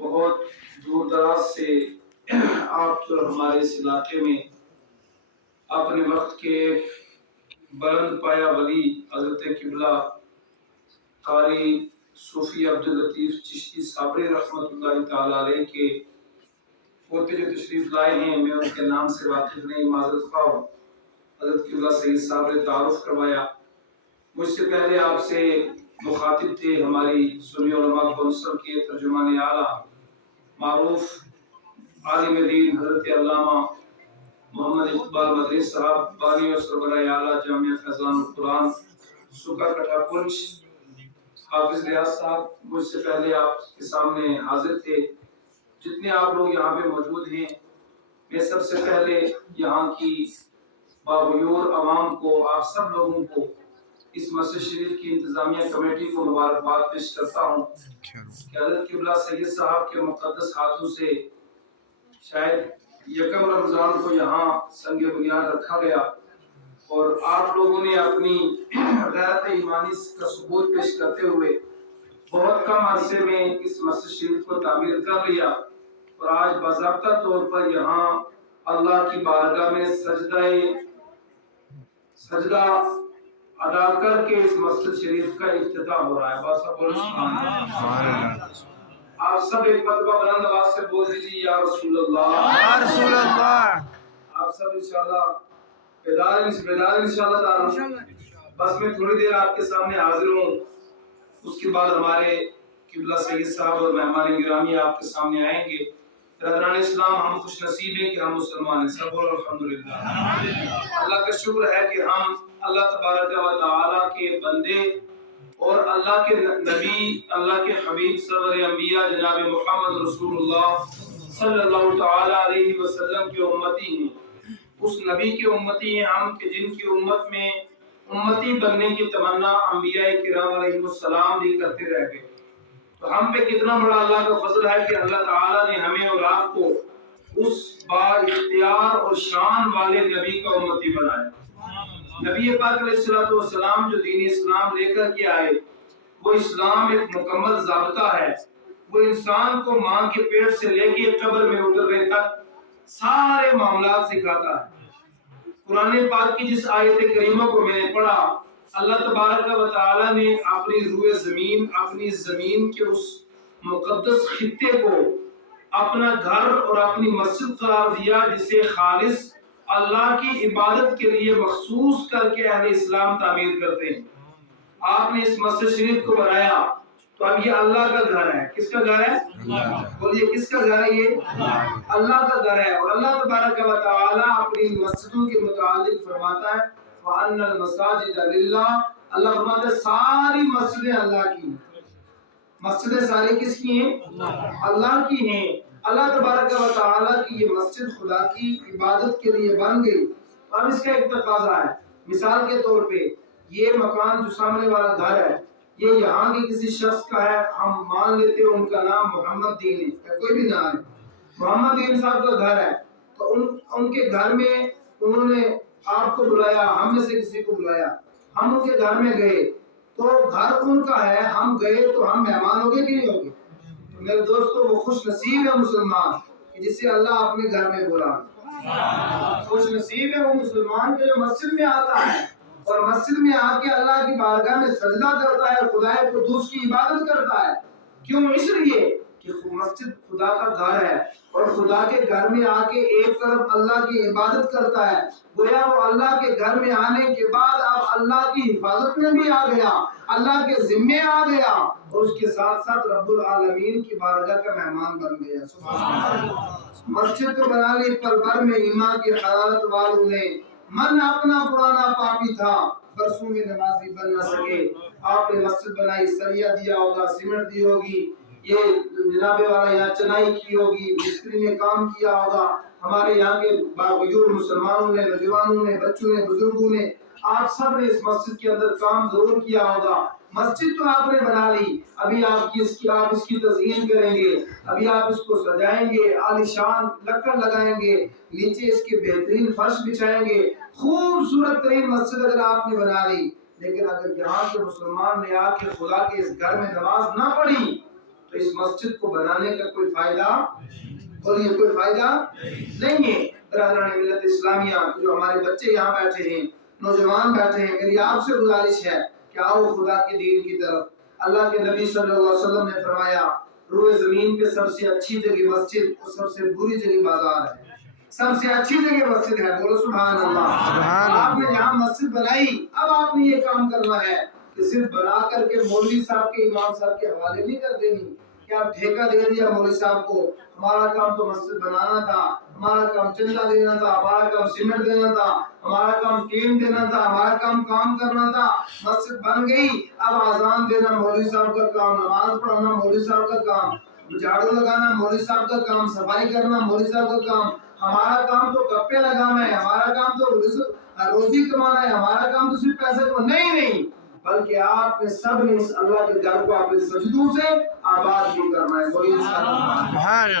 بہت دور دراز سے آپ جو ہمارے اس علاقے میں اپنے وقت کے بلند پایا ولی حضرت قبلہ قاری صوفی عبداللطیف چشتی صابری رحمۃ اللہ تعالی علیہ کے پوتے جو تشریف لائے ہیں، میں ان کے نام سے واقف نہیں، معذرت خواہ ہوں۔ حضرت قبلہ سید صاحب نے تعارف کروایا۔ مجھ سے پہلے آپ سے مخاطب تھے ہماری سنی علماء کونسل کے ترجمان اعلیٰ معروف عالم دین حضرت علامہ محمد اقبال مدری صاحب، بانی اور سربراہ اعلیٰ جامعہ فیضان القرآن سکا کٹھا پنچ، حافظ ریاض صاحب مجھ سے پہلے آپ کے سامنے حاضر تھے۔ جتنے آپ لوگ یہاں پہ موجود ہیں، میں سب سے پہلے یہاں کی باغیور عوام کو، آپ سب لوگوں کو، اس مسجد شریف کی انتظامیہ کمیٹی کو مبارکباد پیش کرتا ہوں کہ حضرت قبلہ سید صاحب کے مقدس ہاتھوں سے شاید یکم رمضان کو یہاں سنگ بنیاد رکھا گیا اور آپ لوگوں نے اپنی غیرت ایمانی کا ثبوت پیش کرتے ہوئے بہت کم عرصے میں اس مسجد شریف کو تعمیر کر لیا اور آج باضابطہ طور پر یہاں اللہ کی بارگاہ میں سجدہ ادا کر کے اس مسجد شریف کا افتتاح ہو رہا ہے۔ بس اب آپ سب ایک مرتبہ بلند آواز سے بول دیجیے یا رسول اللہ، یا رسول اللہ۔ آپ سب انشاءاللہ بیدار انشاءاللہ تعالی۔ بس میں تھوڑی دیر آپ کے سامنے حاضر ہوں، اس کے بعد ہمارے قبلہ سید صاحب اور مہمان گرامی آپ کے سامنے آئیں گے۔ برادران اسلام، ہم خوش نصیب ہیں کہ ہم مسلمان ہیں، سب بولو الحمدللہ۔ اللہ کا شکر ہے کہ ہم اللہ تبارک و تعالی کے بندے اور اللہ کے نبی، اللہ کے حبیب سرور انبیاء جناب محمد رسول اللہ صلی اللہ تعالی علیہ وسلم کے امتی ہیں۔ اس نبی کے امتی ہیں ہم کہ جن کی امت میں امتی بننے کی تمنا انبیاء کرام علیہ السلام بھی کرتے رہ گئے۔ تو ہم پہ کتنا بڑا اللہ کا فضل ہے کہ اللہ تعالیٰ نے ہمیں اور آپ کو اس با اختیار اور شان والے نبی کا امتی بنایا۔ نبی پاک علیہ السلام جو دین اسلام لے کر کے آئے، وہ اسلام ایک مکمل ضابطہ ہے۔ وہ انسان کو ماں کے پیٹ سے لے کے قبر میں اترنے تک سارے معاملات سکھاتا ہے۔ قرآن پاک کی جس آیت کریمہ کو میں نے پڑھا، اللہ تبارک و تعالی نے اپنی روئے زمین، اپنی زمین کے اس مقدس خطے کو اپنا گھر اور اپنی مسجد قرار دیا، جسے خالص اللہ کی عبادت کے لیے مخصوص کر کے اہل اسلام تعمیر کرتے ہیں۔ آپ نے اس مسجد شریف کو بنایا تو اب یہ اللہ کا گھر ہے۔ کس کا گھر ہے؟ بولیے کس کا گھر ہے؟ یہ اللہ کا گھر ہے۔ اور اللہ تبارک و تعالی اپنی مسجدوں کے متعلق فرماتا ہے وَأَنَّ الْمَسَاجِدَ لِلَّهِ، اللہ فرماتا ہے ساری مسجدیں اللہ کی ہیں۔ مسجدیں ساری کس کی ہیں؟ اللہ کی ہیں۔ اللہ تبارک و تعالی کی یہ مسجد خدا کی عبادت کے لیے بن گئی۔ اب اس کا ایک تقاضا ہے، مثال کے طور پہ یہ مکان جو سامنے والا گھر ہے، یہ یہاں کے کسی شخص کا ہے، ہم مان لیتے ہیں ان کا نام محمد دین ہے، کوئی بھی نام ہے، محمد دین صاحب کا گھر ہے، تو ان کے گھر میں انہوں نے آپ کو بلایا، ہم میں سے کسی کو بلایا، ہم ان کے گھر میں گئے تو گھر ان کا ہے، ہم گئے تو ہم مہمان ہو گئے کہ نہیں ہو گئے؟ تو میرے دوستو، وہ خوش نصیب ہے مسلمان کہ جسے اللہ اپنے گھر میں بلا۔ خوش نصیب ہے وہ مسلمان کہ جو مسجد میں آتا ہے اور مسجد میں آ کے اللہ کی بارگاہ میں سجدہ کرتا ہے، خدا قدوس کی عبادت کرتا ہے۔ کیوں؟ اس لیے کہ مسجد خدا کا گھر ہے اور خدا کے گھر میں آ کے ایک طرف اللہ کی عبادت کرتا ہے، گویا وہ اللہ کے گھر میں آنے کے بعد اب اللہ کی حفاظت میں بھی آ گیا، اللہ کے ذمے آ گیا اور اس کے ساتھ ساتھ رب العالمین کی بارگاہ کا مہمان بن گیا۔ سبحان اللہ۔ مسجد تو بنا لی پر گھر میں ایمان کی حرارت والوں نے، من اپنا پرانا پاپی تھا برسوں میں نمازی بن نہ سکے۔ آپ نے مسجد بنائی، سریہ دیا ہوگا، سیمنٹ دی ہوگی، یہ جناب والا یہاں چنائی کی ہوگی، مستری نے کام کیا ہوگا، ہمارے یہاں کے باغیور مسلمانوں نے، نوجوانوں نے، بچوں نے، بزرگوں نے، آپ سب نے اس مسجد کے اندر کام ضرور کیا ہوگا۔ مسجد تو آپ نے بنا لی، ابھی آپ اس کی تزئین کریں گے، ابھی آپ اس کو سجائیں گے، عالیشان لکڑ لگائیں گے، نیچے اس کے بہترین فرش بچھائیں گے، خوبصورت ترین مسجد اگر آپ نے بنا لی، لیکن اگر یہاں کے مسلمان نے آ کے خدا کے اس گھر میں نماز نہ پڑھی تو اس مسجد کو بنانے کا کوئی فائدہ بولیے کوئی فائدہ نہیں ہے۔ برادران ملت اسلامیہ جو ہمارے بچے یہاں بیٹھے ہیں، نوجوان بیٹھے ہیں، میری آپ سے گزارش ہے کہ آؤ خدا کے دین کی طرف۔ اللہ کے نبی صلی اللہ علیہ وسلم نے فرمایا روئے زمین پہ سب سے اچھی جگہ مسجد اور سب سے بری جگہ بازار ہے۔ سب سے اچھی جگہ مسجد ہے، بولو سبحان اللہ۔ آپ نے یہاں مسجد بنائی، اب آپ نے یہ کام کرنا ہے کہ صرف بنا کر کے مولوی صاحب کے امام صاحب کے حوالے نہیں کر دینی کہ آپ ٹھیکہ دے دیا مولوی صاحب کو۔ ہمارا کام تو مسجد بنانا تھا، ہمارا کام چندہ دینا تھا، ہمارا کام سیمنٹ دینا تھا، ہمارا کام ٹین دینا تھا، ہمارا کام کرنا تھا۔ مسجد بن گئی، اب اذان دینا مولوی صاحب کا کام، نماز پڑھنا مولوی صاحب کا کام، جھاڑو لگانا مولوی صاحب کا کام، صفائی کرنا مولوی صاحب کا کام۔ ہمارا کام تو گپے لگانا ہے، ہمارا کام تو روزی کمانا ہے، ہمارا کام تو صرف پیسے کو نہیں، بلکہ آپ نے سب نے اس اللہ کے گھر کو اپنے سجدوں سے آباد بھی کرنا ہے۔ کوئی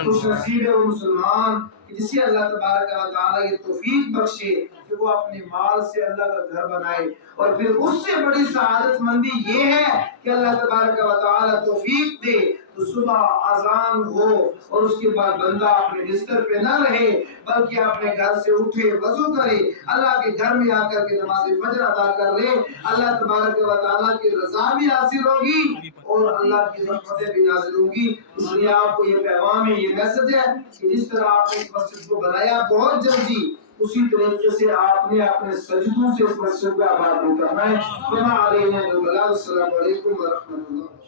خوش نصیب ہے وہ مسلمان کہ جسے اللہ تبارک و تعالیٰ یہ توفیق بخشے کہ وہ اپنے مال سے اللہ کا گھر بنائے، اور پھر اس سے بڑی سعادت مندی یہ ہے کہ اللہ تبارک و تعالیٰ توفیق دے تو صبح اذان ہو اور اس کے بعد بندہ اپنے بستر پہ نہ رہے بلکہ اپنے گھر سے اٹھے، وضو کرے، اللہ کے گھر میں آ کر کے نماز فجر ادا کر لے۔ اللہ تبارک و تعالیٰ کی رضا بھی حاصل ہوگی اور اللہ کی رحمتیں بھی نازل ہوں گی۔ اس لیے آپ کو یہ پیغام ہے، یہ میسج ہے کہ جس طرح آپ نے اس مسجد کو بنایا بہت جلدی، اسی طریقے سے آپ نے اپنے سجدوں سے اس مسجد کو آباد کرنا ہے۔ السلام علیکم ورحمۃ اللہ۔